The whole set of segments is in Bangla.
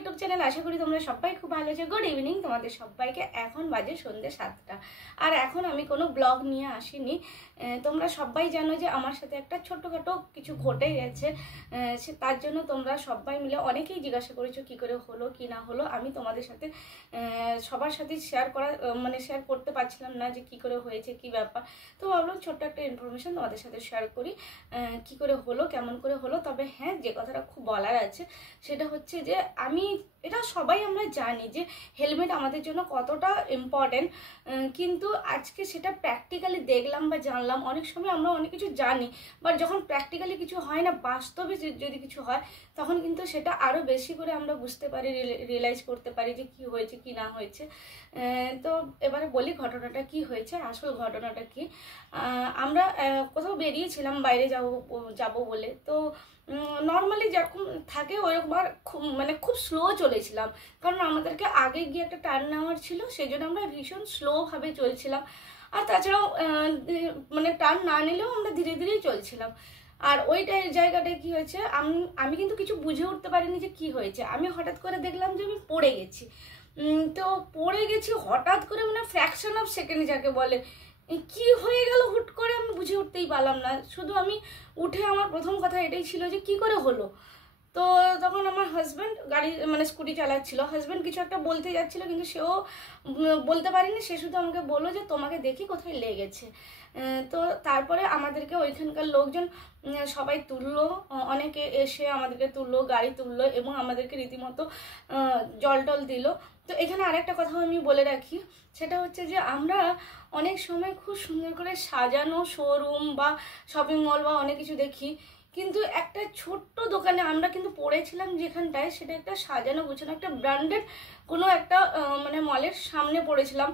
YouTube channel. আশা করি তোমরা সবাই খুব ভালো আছো। গুড ইভিনিং তোমাদের সবাইকে। এখন বাজে সন্ধ্যে 7টা, আর এখন আমি কোনো ব্লগ নিয়ে আসিনি। তোমরা সবাই জানো যে আমার সাথে একটা ছোট্টখাটো কিছু ঘটে গেছে, তার জন্য তোমরা সবাই মিলে অনেকেই জিজ্ঞাসা করেছো কী করে হলো কি না হলো। আমি তোমাদের সাথে সবার সাথে শেয়ার করতে পারছিলাম না যে কী করে হয়েছে কী ব্যাপার। তো ভাবলাম ছোট্ট একটা ইনফরমেশন তোমাদের সাথে শেয়ার করি, কী করে হলো কেমন করে হলো। তবে হ্যাঁ, যে কথাটা খুব বলার আছে সেটা হচ্ছে যে এটা সবাই আমরা জানি যে হেলমেট আমাদের জন্য কতটা ইম্পর্টেন্ট, কিন্তু আজকে সেটা প্র্যাকটিক্যালি দেখলাম বা জানলাম। অনেক সময় আমরা অনেক কিছু জানি, বাট যখন প্র্যাকটিক্যালি কিছু হয় না, বাস্তবে যদি কিছু হয়, তখন কিন্তু সেটা আরও বেশি করে আমরা বুঝতে পারি, রিয়েলাইজ করতে পারি যে কি হয়েছে কি না হয়েছে। তো এবারে বলি ঘটনাটা কি হয়েছে, আসল ঘটনাটা কি। আমরা কোথাও বেরিয়েছিলাম বাইরে যাব বলে। তো নর্মালি যেরকম থাকে ওইরকম, আর খুব স্লো চলেছিলাম, কারণ আমাদেরকে আগে গিয়ে একটা টার্ন নেওয়ার ছিল, সেই জন্য আমরা ভীষণ স্লোভাবে চলছিলাম। আর তাছাড়াও টার্ন না নিলেও আমরা ধীরে ধীরেই চলছিলাম। আর ওইটাই জায়গাটায় কি হয়েছে, আমি কিন্তু কিছু বুঝে উঠতে পারিনি যে কি হয়েছে। আমি হঠাৎ করে দেখলাম যে আমি পড়ে গেছি। তো পড়ে গেছি হঠাৎ করে, ফ্র্যাকশন অফ সেকেন্ড যাকে বলে। কি হয়ে গেল হুট করে আমি বুঝে উঠতেই পারলাম না। শুধু আমি উঠে আমার প্রথম কথা এটাই ছিল যে কি করে হলো। তো তখন আমার হাজব্যান্ড গাড়ি স্কুটি চালাচ্ছিল। হাজব্যান্ড কিছু একটা বলতে যাচ্ছিল, কিন্তু সেও বলতে পারেনি। সে শুধু আমাকে বললো যে তোমাকে দেখি কোথায় লেগেছে। তো তারপরে আমাদেরকে ওইখানকার লোকজন সবাই তুললো, অনেকে এসে আমাদেরকে তুললো, গাড়ি তুললো এবং আমাদেরকে রীতিমতো জল টল দিল। তো এখানে আরেকটা কথা আমি বলে রাখি, সেটা হচ্ছে যে আমরা অনেক সময় খুব সুন্দর করে সাজানো শোরুম বা শপিং মল বা অনেক কিছু দেখি, কিন্তু একটা ছোট্ট দোকানে আমরা কিন্তু পড়েছিলাম যেখানটায়, সেটা একটা সাজানো গোছানো একটা ব্র্যান্ডেড কোনো একটা মলের সামনে পড়েছিলাম,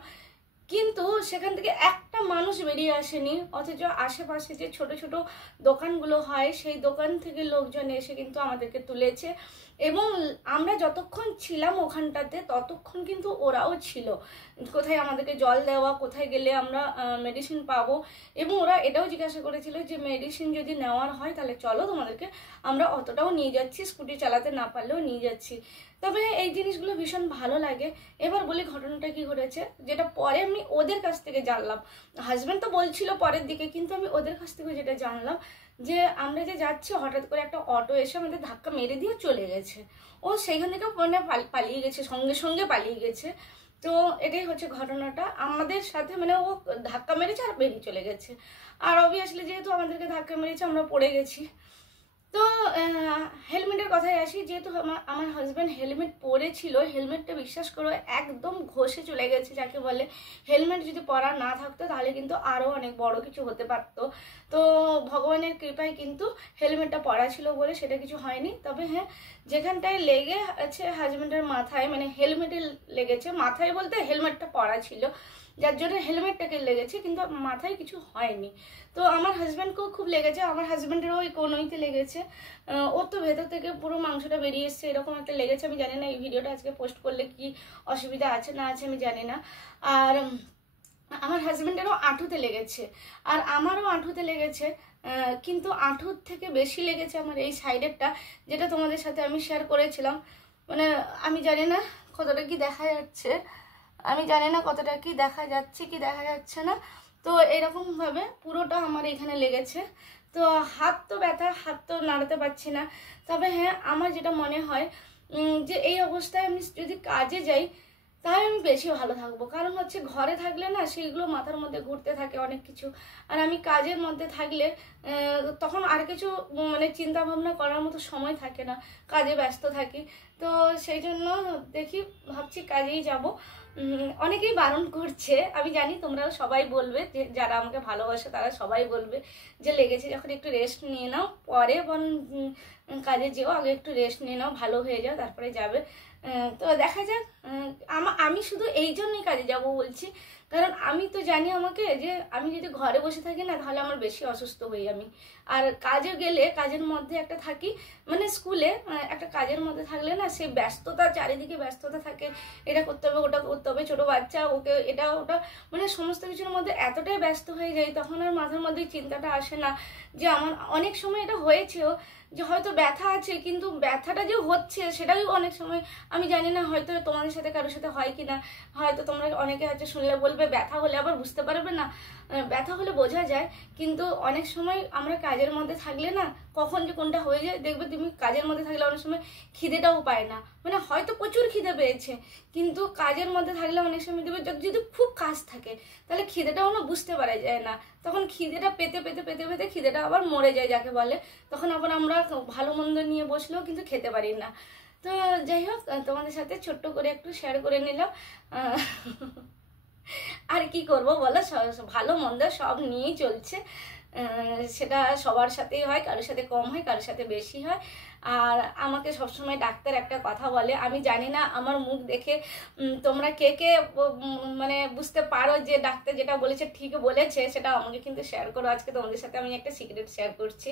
কিন্তু সেখান থেকে একটা মানুষ বেরিয়ে আসেনি। অথচ আশেপাশে যে ছোট ছোট দোকানগুলো হয়, সেই দোকান থেকে লোকজন এসে কিন্তু আমাদেরকে তুলেছে। এবং আমরা যতক্ষণ ছিলাম ওখানটাতে ততক্ষণ কিন্তু ওরাও ছিল, কোথায় আমাদেরকে জল দেওয়া, কোথায় গেলে আমরা মেডিসিন পাবো। এবং ওরা এটাও জিজ্ঞাসা করেছিল যে মেডিসিন যদি নেওয়ার হয় তাহলে চলো, তোমাদেরকে আমরা অতটাও নিয়ে যাচ্ছি, স্কুটি চালাতে না পারলেও নিয়ে যাচ্ছি। তবে এই জিনিসগুলো ভীষণ ভালো লাগে। এবার বলি ঘটনাটা কি ঘটেছে, যেটা পরে আমি ওদের কাছ থেকে জানলাম। হাজব্যান্ড তো বলছিল পরের দিকে, কিন্তু আমি ওদের কাছ থেকে যেটা জানলাম, যে আমরা যে যাচ্ছি হঠাৎ করে একটা অটো এসে আমাদের ধাক্কা মেরে দিয়ে চলে গেছে। ও সেইখান থেকে পালিয়ে গেছে, সঙ্গে সঙ্গে পালিয়ে গেছে। তো এটাই হচ্ছে ঘটনাটা আমাদের সাথে, ও ধাক্কা মেরেছে আর বেরিয়ে চলে গেছে। আর অবভিয়াসলি যেহেতু আমাদেরকে ধাক্কা মেরেছে, আমরা পড়ে গেছি। তো হেলমেটের কথায় আসি, যেহেতু আমার হাজব্যান্ড হেলমেট পরেছিল, হেলমেটটা বিশ্বাস করো একদম ঘষে চলে গেছে যাকে বলে। হেলমেট যদি পরা না থাকতো তাহলে কিন্তু আরও অনেক বড় কিছু হতে পারতো। তো ভগবানের কৃপায় কিন্তু হেলমেটটা পরা ছিল বলে সেটা কিছু হয়নি। তবে হ্যাঁ, যেখানটায় লেগে আছে হাজব্যান্ডের মাথায়, হেলমেটে লেগেছে, মাথায় বলতে হেলমেটটা পরা ছিল যার জন্য হেলমেটটাকে লেগেছে, কিন্তু মাথায় কিছু হয়নি। তো আমার হাজব্যান্ডকেও খুব লেগেছে, আমার হাজব্যান্ডেরও ওই কোনোইতে লেগেছে। ওর তো ভেতর থেকে পুরো মাংসটা বেরিয়ে এসছে, এরকম একটা লেগেছে। আমি জানি না এই ভিডিওটা আজকে পোস্ট করলে কি অসুবিধা আছে না আছে আমি জানি না। আর আমার হাজব্যান্ডেরও আঁঠুতে লেগেছে, আর আমারও আঁঠুতে লেগেছে, কিন্তু আঁঠুর থেকে বেশি লেগেছে আমার এই সাইডেরটা, যেটা তোমাদের সাথে আমি শেয়ার করেছিলাম। আমি জানি না কতটা কি দেখা যাচ্ছে, আমি জানি না কতটা কি দেখা যাচ্ছে কি দেখা যাচ্ছে না। তো এরকমভাবে পুরোটা আমার এখানে লেগেছে। তো হাত তো ব্যথা, হাত তো নাড়াতে পারছি না। তবে হ্যাঁ, আমার যেটা মনে হয় যে এই অবস্থায় আমি যদি কাজে যাই তাহলে আমি বেশি ভালো থাকবো। কারণ হচ্ছে ঘরে থাকলে না সেইগুলো মাথার মধ্যে ঘুরতে থাকে অনেক কিছু, আর আমি কাজের মধ্যে থাকলে তখন আর কিছু চিন্তা ভাবনা করার মতো সময় থাকে না, কাজে ব্যস্ত থাকি। তো সেই জন্য ভাবছি কাজেই যাব। অনেকেই বারণ করছে, আমি জানি তোমরাও সবাই বলবে, যে যারা আমাকে ভালোবাসে তারা সবাই বলবে যে লেগেছে যখন একটু রেস্ট নিয়ে নাও, পরে কাজে যেও, আগে একটু রেস্ট নিয়ে নাও, ভালো হয়ে যাও তারপরে যাবে। তো দেখা যাক। আমি শুধু এই জন্যই কাজে যাব বলছি, কারণ আমি তো জানি আমাকে, যে আমি যদি ঘরে বসে থাকি না তাহলে আমার বেশি অসুস্থ হই আমি। আর কাজে গেলে কাজের মধ্যে একটা থাকি, স্কুলে একটা কাজের মধ্যে থাকলে না সেই ব্যস্ততা, চারিদিকে ব্যস্ততা থাকে, এটা করতে হবে ওটা করতে হবে, ছোটো বাচ্চা, ওকে এটা ওটা, সমস্ত কিছুর মধ্যে এতটাই ব্যস্ত হয়ে যাই, তখন আর মাথার মধ্যে চিন্তাটা আসে না। যে আমার অনেক সময় এটা হয়েছেও যে হয়তো ব্যথা আছে, কিন্তু ব্যথাটা যে হচ্ছে সেটাই অনেক সময় আমি জানি না, হয়তো তোমাদের সাথে কারোর সাথে হয় কি না। হয়তো তোমরা অনেকে হয়তো শুনলে বলবে ব্যথা হলে আবার বুঝতে পারবে না। ব্যথা হলে বোঝা যায়, কিন্তু অনেক সময় আমরা কাজের মধ্যে থাকলে না কখন যে কোনটা হয়ে যায়। দেখবে তুমি কাজের মধ্যে থাকলে অনেক সময় খিদেটাও পায় না, মানে হয়তো প্রচুর খিদে পেয়েছে, কিন্তু কাজের মধ্যে থাকলে অনেক সময় দেখবে যদি খুব কাজ থাকে তাহলে খিদেটাও না বুঝতে পারা যায় না। তখন খিদেটা পেতে পেতে পেতে পেতে খিদেটা আবার মরে যায় যাকে বলে। তখন আবার আমরা ভালো মন্দ নিয়ে বসলেও কিন্তু খেতে পারি না। তো যাই হোক, তোমাদের সাথে ছোট্ট করে একটু শেয়ার করে নিলাম। আর কি করব বলো, ভালো মন্দ সব নিয়েই চলছে। সেটা সবার সাথেই হয়, কারোর সাথে কম হয়, কারোর সাথে বেশি হয়। আর আমাকে সবসময় ডাক্তার একটা কথা বলে, আমি জানি না আমার মুখ দেখে তোমরা কে কে মানে বুঝতে পারো যে ডাক্তার যেটা বলেছে ঠিক বলেছে, সেটা আমাকে কিন্তু শেয়ার করো। আজকে তোমাদের সাথে আমি একটা সিক্রেট শেয়ার করছি।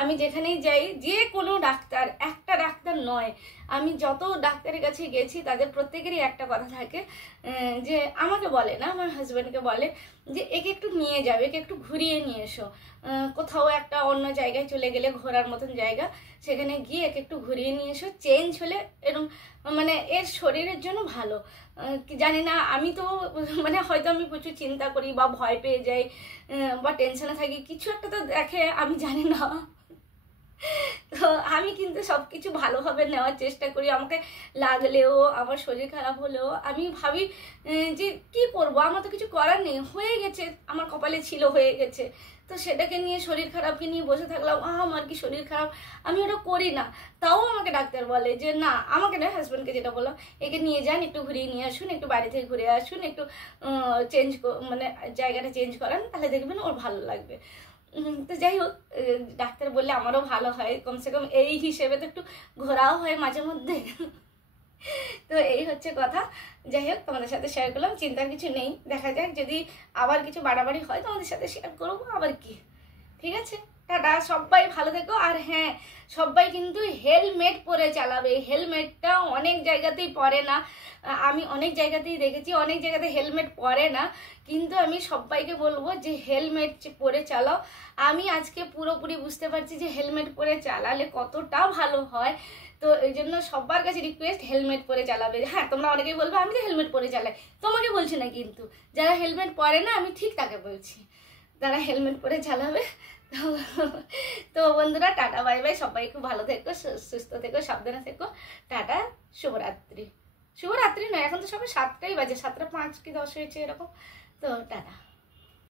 আমি যেখানেই যাই, যে কোনো ডাক্তার, একটা ডাক্তার নয়, আমি যত ডাক্তারের কাছে গেছি তাদের প্রত্যেকেরই একটা কথা থাকে, যে আমাকে বলে না, আমার হাজব্যান্ডকে বলে যে একে একটু নিয়ে যাবে, একে একটু ঘুরিয়ে নিয়ে এসো। কোথাও একটা অন্য জায়গায় চলে গেলে, ঘোরার মতন জায়গা, সেখানে গিয়ে একে একটু ঘুরিয়ে নিয়ে এসো, চেঞ্জ হলে এরকম মানে এর শরীরের জন্য ভালো। জানি না, আমি তো মানে হয়তো আমি প্রচুর চিন্তা করি বা ভয় পেয়ে যাই বা টেনশনে থাকি, কিছু একটা তো দেখে, আমি জানি না। তো আমি কিন্তু সবকিছু ভালোভাবে নেওয়ার চেষ্টা করি। আমাকে লাগলেও, আমার শরীর খারাপ হলেও আমি ভাবি যে কি করব, আমার তো কিছু করার নেই, হয়ে গেছে, আমার কপালে ছিল, হয়ে গেছে। তো সেটাকে নিয়ে, শরীর খারাপকে নিয়ে বসে থাকলাম, আমার কি শরীর খারাপ, আমি ওটা করি না। তাও আমাকে ডাক্তার বলে যে না, আমাকে না, হাজব্যান্ডকে যেটা বললাম, একে নিয়ে যান, একটু ঘুরিয়ে নিয়ে আসুন, একটু বাড়ি থেকে ঘুরে আসুন, একটু চেঞ্জ মানে জায়গাটা চেঞ্জ করান, তাহলে দেখবেন ওর ভালো লাগবে। তো যাই হোক, ডাক্তার বললে আমারও ভালো হয়, কমসে কম এই হিসেবে তো একটু ঘোরাও হয় মাঝে মধ্যে। তো এই হচ্ছে কথা। যাই হোক, তোমাদের সাথে শেয়ার করলাম, চিন্তার কিছু নেই, দেখা যাক যদি আবার কিছু বাড়াবাড়ি হয় তোমাদের সাথে শেয়ার করবো, আবার কি। ঠিক আছে, টাটা, সবাই ভালো থেকো। আর হ্যাঁ, সবাই কিন্তু হেলমেট পরে চালাবে। হেলমেটটা অনেক জায়গাতেই পরে না, আমি অনেক জায়গাতেই দেখেছি, অনেক জায়গাতে হেলমেট পরে না, কিন্তু আমি সবাইকে বলবো যে হেলমেট পরে চালাও। আমি আজকে পুরোপুরি বুঝতে পারছি যে হেলমেট পরে চালালে কতটা ভালো হয়। তো এই জন্য সবার কাছে রিকোয়েস্ট, হেলমেট পরে চালাবে। হ্যাঁ, তোমরা অনেকেই বলবে আমি তো হেলমেট পরে চালাই, তোমাকে বলছি না, কিন্তু যারা হেলমেট পরে না, আমি ঠিক তাকে বলছি, তারা হেলমেট পরে চালাবে। তো তো বন্ধুরা, টাটা, বাই বাই, সবাই খুব ভালো থেকো, সুস্থ থেকো, সাবধানে থেকো। টাটা, শুভরাত্রি। শুভরাত্রি নয়, এখন তো সবাই 7টাই বাজে, 7টা 5 কি 10 হয়েছে এরকম। তো টাটা।